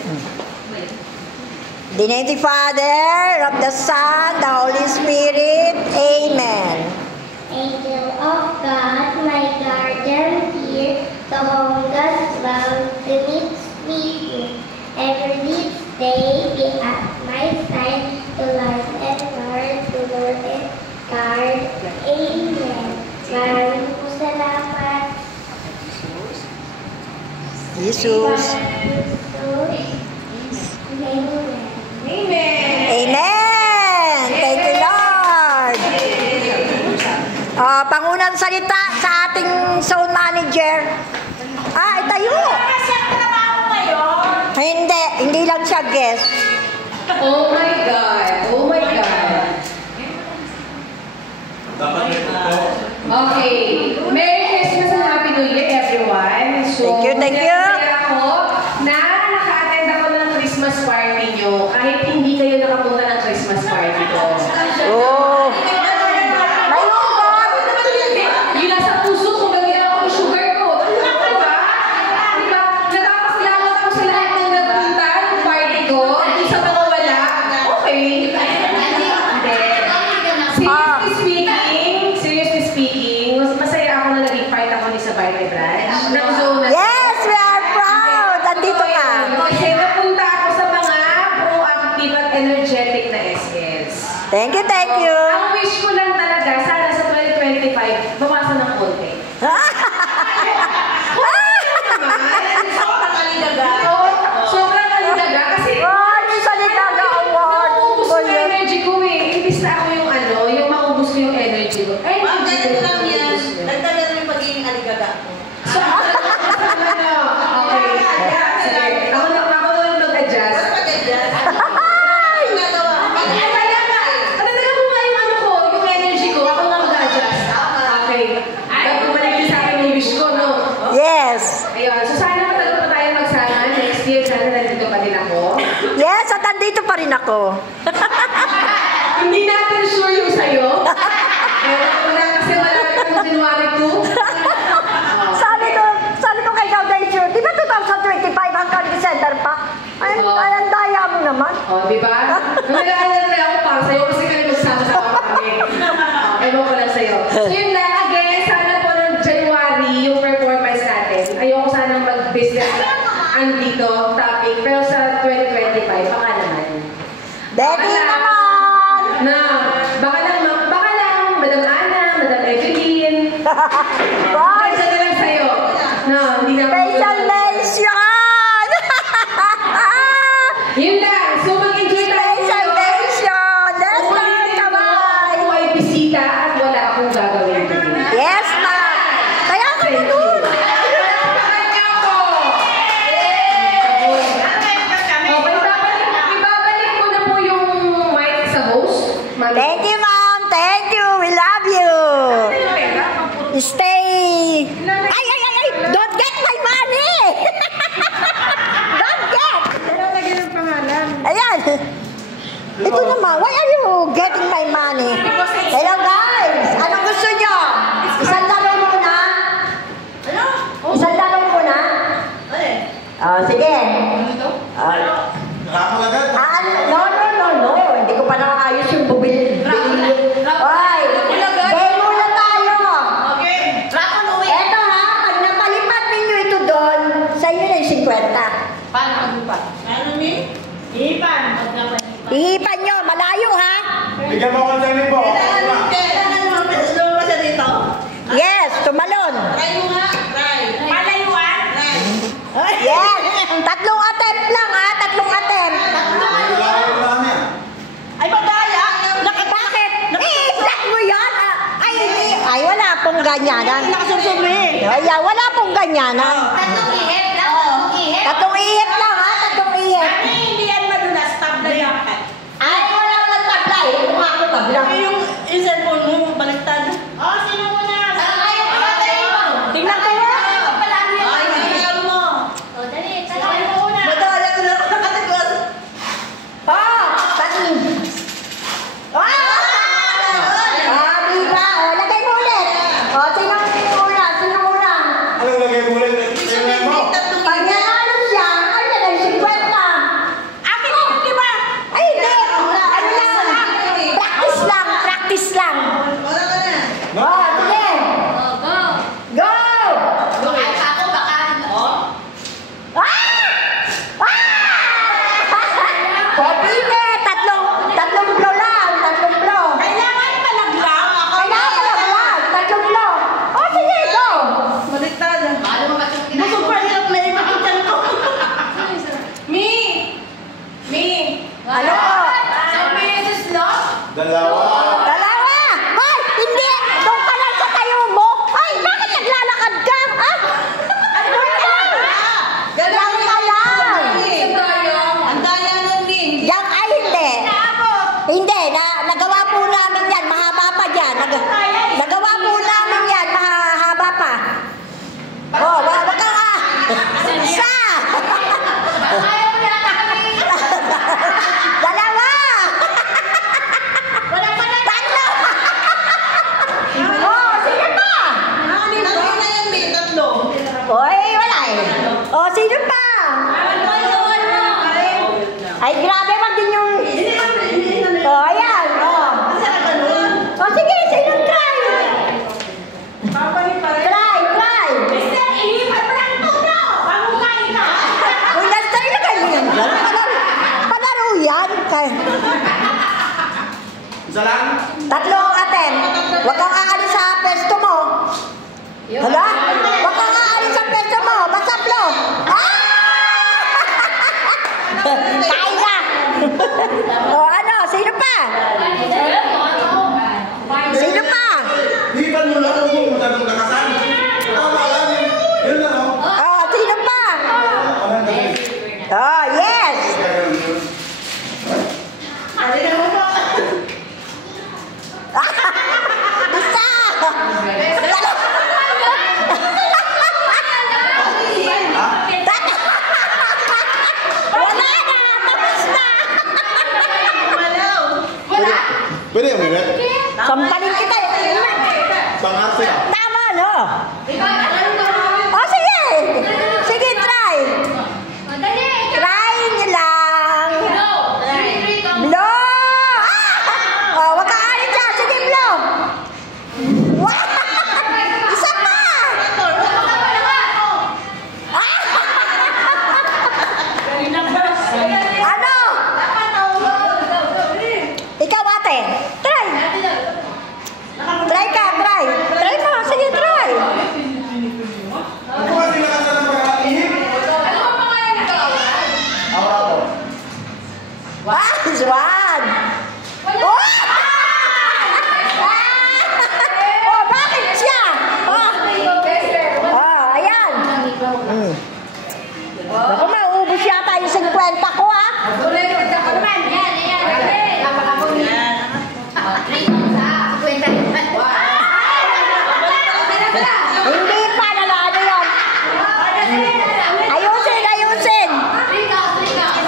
In the name of the Father, of the Son, the Holy Spirit. Amen. Angel of God, my guardian here, to whom God's love permits me to every day be at my side, to Lord and Lord, to Lord and guard. Amen. Maraming po salamat. Jesus. Amen. Amen. Thank you, Lord. Pangunang salita sa ating zone manager. Tayo. Hindi lang siya guest. Oh my God. Oh my God. Okay. Merry Christmas and Happy New Year, everyone. So, Thank you. ako na naka-attend ako ng Christmas party nyo kahit hindi kayo nakapunta ng Christmas party ko. Oh. Yung nasa puso ko, gagawin ako yung sugar ko. Diba? Nagpapasalamat ako sa lahat ng nagpunta ng party ko. Hindi sa mga wala. Okay. Seriously speaking, mas masaya ako na naging part ako ni sa Barley Branch. Yes, we are proud. Andito ka. Kasi napunta ako sa mga proactive at energetic na SLs. Thank you. Ang wish ko lang talaga, sana sa 2025, bawasan ng konti. Sobrang kaligaga kasi naubos ko yung energy ko eh. Imbis na ako yung yung maubos ko yung energy ko. Ay, ganito lang yan. Nagtagal mo yung pagiging aligaga ko. Okay. Sige. Ako na mag-adjust. Yung energy ko, ako na mag-adjust. Okay. Bumalik din sa akin yung wish ko, no? Yes. Ayun. So, sana matagal pa tayo magsama. Next year, sana nandito pa din ako. Yes, at andito pa rin ako. Hindi natin sure yung sa'yo. Wala kasi malapit ng January 2. Sabi ko kay Gauday Sure, di ba 2025 hanggang December pa? Ay, ang daya mo naman. Di ba? Nag-aalala na ako para sa'yo kasi kami magsama-sama kami. Ewan ko lang sa'yo. So yun lang, again, sana po ng January yung performance natin. Ayoko sanang mag-business andito topic, pero sa 2025, baka naman. Betty naman! Baka lang, Madam Ana, Madam Evelyn. Boy! Kasi na lang sa'yo. Hindi na Special mention! Yun lang. So, mag-enjoy tayo. Special mention! Let's start, kamay! Kung ay bisita at wala akong gagawin. Yes, ma'am! Kaya ka na doon! Ibabalik ko na po yung mic sa host. Thank you, ma'am! Thank you! We love you! Stay! Ay! Don't get my money! Don't get! Lagyan ng pangalan. Ayan! Ito naman, why are you getting my money? Hello guys! Anong gusto nyo? Isang talong muna? Ano? Isang talong muna? Sige. Nakakalagad. No. Hindi ko pa nakaayos yung bubili. Hoy! Game muna tayo! Okay. Rapon uwi. Eto ha, pag napalipat ninyo ito doon, sa inyo na yung 50. Paano mag-ipan? Ano ni? Ipan. Ihipan nyo, malayo ha? Bigyan mo ko ng time po. Kailangan mo pa siya dito. Yes, tumalon. Try mo nga. Try. Palayuan. Try. Yes, tatlong attempt lang ha, tatlong attempt. Ay, bagaya. Bakit? I-flat mo yan. Ay, wala pong ganyanan. Nakasusumi. Ay, wala pong ganyanan. Tatlong ihip lang. Tatlong ihip lang ha, tatlong ihip. Hindi yan madulas. Tabla yan. Ay, wala lang tabla eh. Ito nga ako tabla. Yung cellphone mo, baliktad. Sino mo na? Tingnan ko na. Ay, tingnan mo. Dali, Ay, mo na. Madaya ko na nakatagos. Patin. Diba? Lagay mo ulit. Sino muna? Anong lagay mo ulit? Tingnan mo. Ay, grabe man din yung... Oh, ayan. Oh. Oh, sige, sinong try? Try. Kung nastay na kayo yan. Palaro yan. Isa lang? Tatlo ang atin. Huwag kang aalis sa pesto mo. Hala? Huwag kang aalis sa pesto mo. Masaplo. Ah! Kain na. O ano? Sino pa? Sino pa? Liban mo lang kung magandang lakasan. Tama lang. Yun lang oh. Oh, sino pa? Oh, yes. Isa. Wala na. Tapos na. Pwede yung minute? Sampalin kita. Pang-arte ka. Tama, no? Oh, sige. Sige, try. Try nyo lang. Blow! Ah! Oh, wag kang alis dyan. Sige, blow. Wow! Isa pa! Ah! Ano? Ikaw, ate. Try. Try ka, try. Try mo. Sige, try. Ano ba sinakasan ng pag-aihip? Ako. Ah, Juan! Oh! Oh, bakit siya? Oh, ayan. Naku, mauubos yata yung 50 ko, ha? Hindi pa, nanalo yun. Ayusin.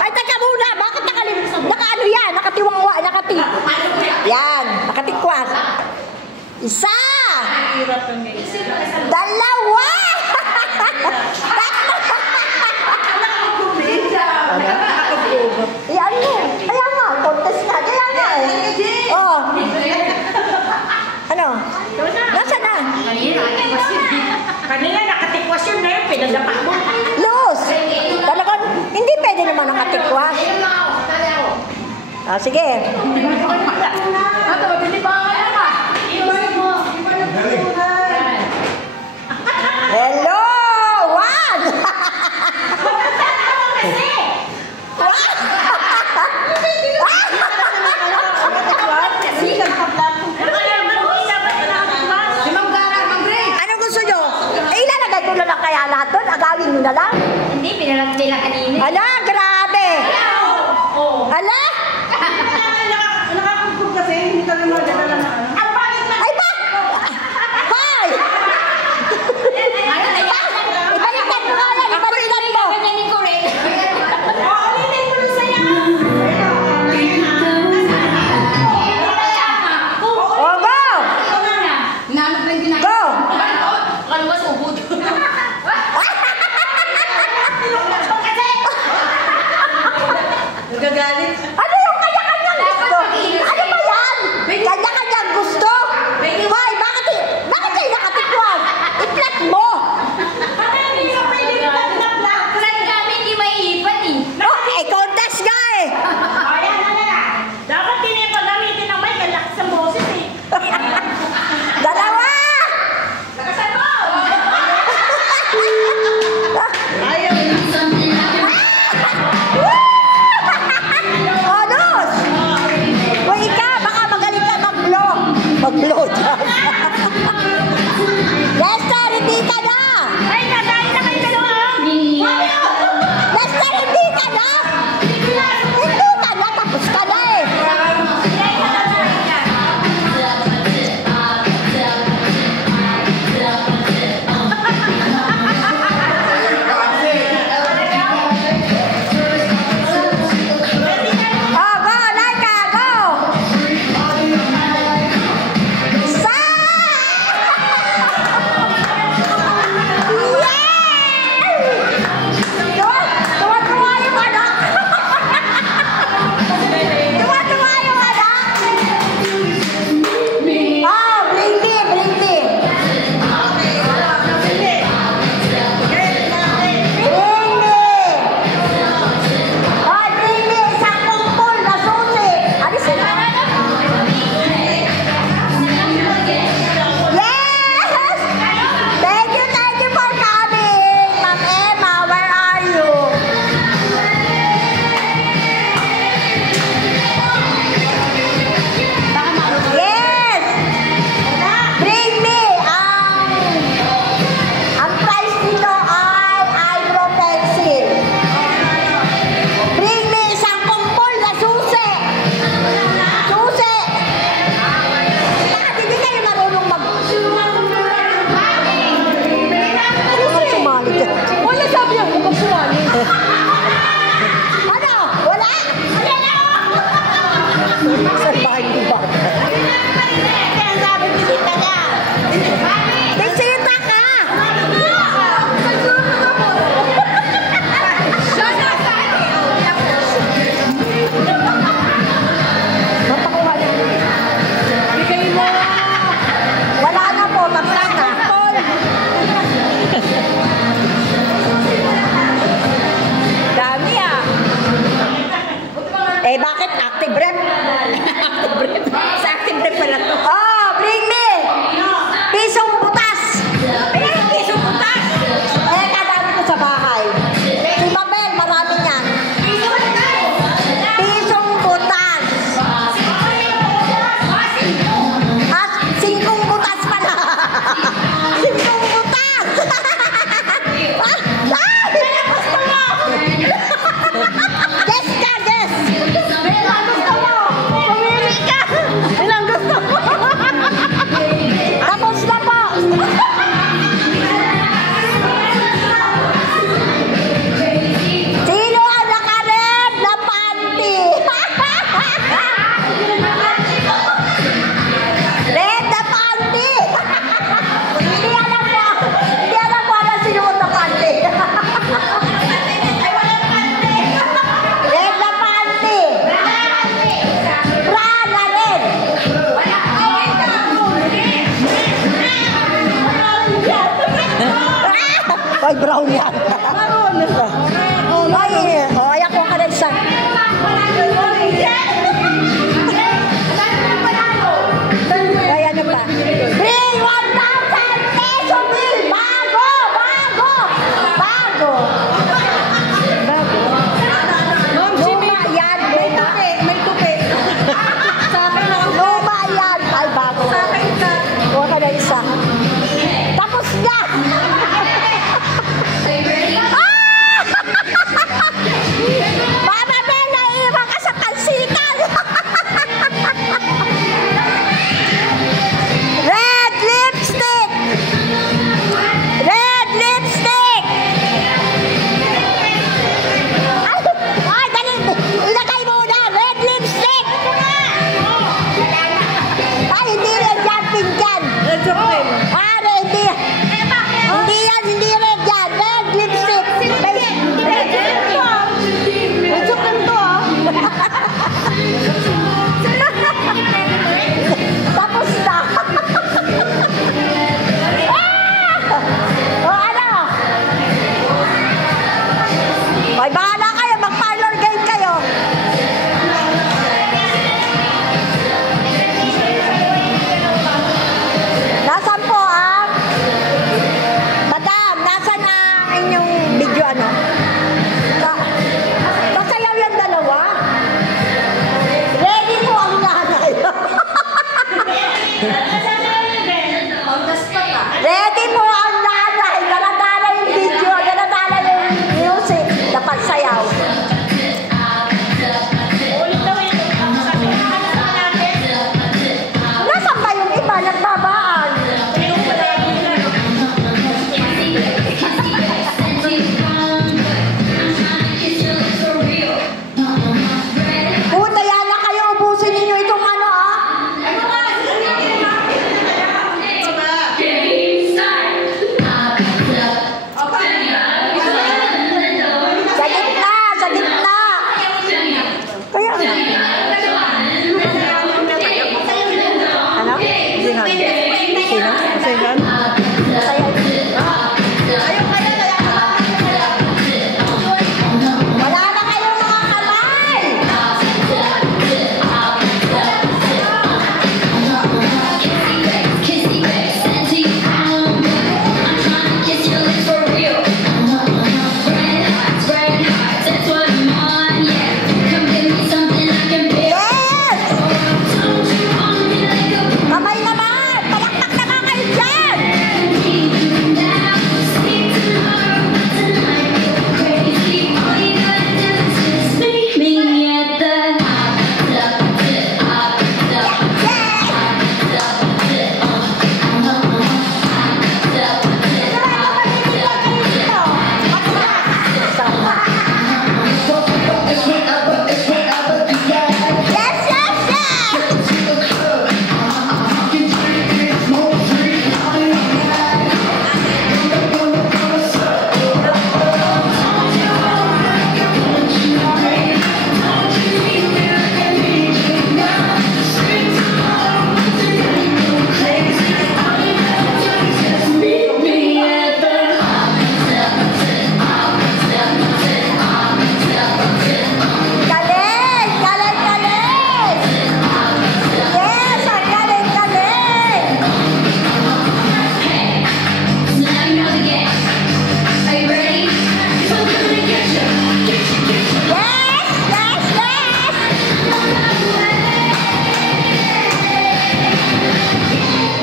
Ay, teka muna. Bakit naka-ano yan? Nakatiwangwa, yan, nakatikwas. Isa! Dalawa! Yan mo. Kaya nga, contest nga. Kaya nga eh. Oh. Ano? Nasaan na? Kanina nakatikwas yun na yun, pinadapak mo. Lose! Talagang, hindi pwede naman nakatikwas. Ah, sige. Hello! One! Anong gusto nyo? Ilalagay ko na lang kaya lahat doon? Agawin nyo na lang? Hindi, pinalap nila kanina. Ala, grabe! Ala? Nakakugkog kasi, hindi ka rin magdadala na ano. Ay ba? Hoy! Ibalikan mo nga yan! Ibalikan mo! Oh, go! Go! Nagagalit. Ano yung kanya-kanyang gusto? Ano ba yan? Kanya-kanyang gusto. Kulay brown yan. Ay, ayak ko ka na isa. Ay, ano pa? Bring 1,000 peso bill! Bago! Bago! Bago! Luma yan! May tupi. Sa akin lang. Luma yan! Ay, bago. Sa akin ka. Kuha ka na isa. Tapos na! Mama Ben, naiiwan ka sa pansikan! Red lipstick! Red lipstick! Ay, dali! Ilagay mo na! Red lipstick! Ay, hindi red yan, pink yan! Red chocolate. Ah, red yan! Hindi yan, hindi red yan! Red lipstick! May chocolate to, ah! Tapos na! O ano? May bahala kayo, mag-parlor game kayo. Nasaan po Madam, nasaan ang inyong video ano? Masayaw yung dalawa? Ready po ang nanay. Ready po ang nanay. Daladala yung video, daladala yung music na pagsayaw. Nasaan ba yung iba? Nagbabaan. Puta, yan na kayo. Ubusin ninyo itong ano, Sa gitna, sa gitna. Kaya nga. Ano? Sino? Sino? Sino? Wala na kayong mga kamay! Yes! Kamay naman! Palakpak naman kayo dyan! Yes, yes, yes! Galing! Galing! Galing! Yes! Ang galing! Galing! Yes! Yes! Yes!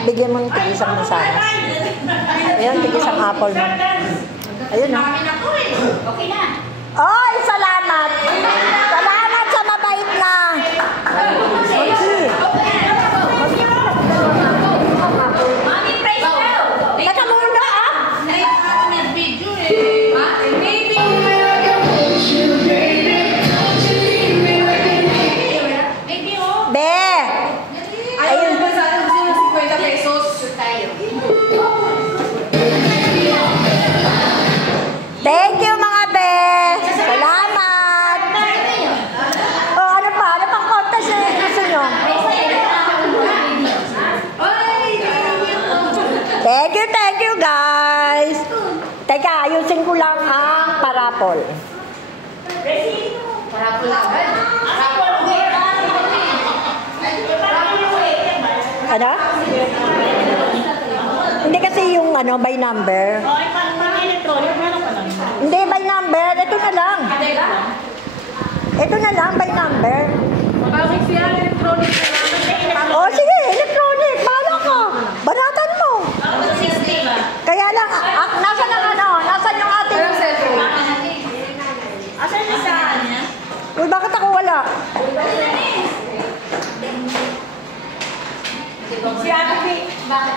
Bigyan mo ng tig-isang mansanas. Ayun, tig-isang apple mo. Ayun, ha? Okay na. Oy, salamat! Salamat sa mabait na! Okay. Mami, praise now. Teka muna, Ay, ako nag-video eh. Maybe. Maybe, oh. Be! Ayun ba sa atin gusto ng 50 pesos? Tayo. Thank you, mga be! Ano? Hindi kasi yung ano, by number. Oh, pag electronic, meron pa lang. Hindi, by number. Ito na lang. Ito na lang, by number. Bakit siya electronic na lang? Oh, sige, electronic. Bahala ka. Banatan mo. Kaya lang, nasan ang ano? Nasan yung ating... Walang cellphone. Asan yung saan niya? Uy, bakit ako wala? Si Ate. Bakit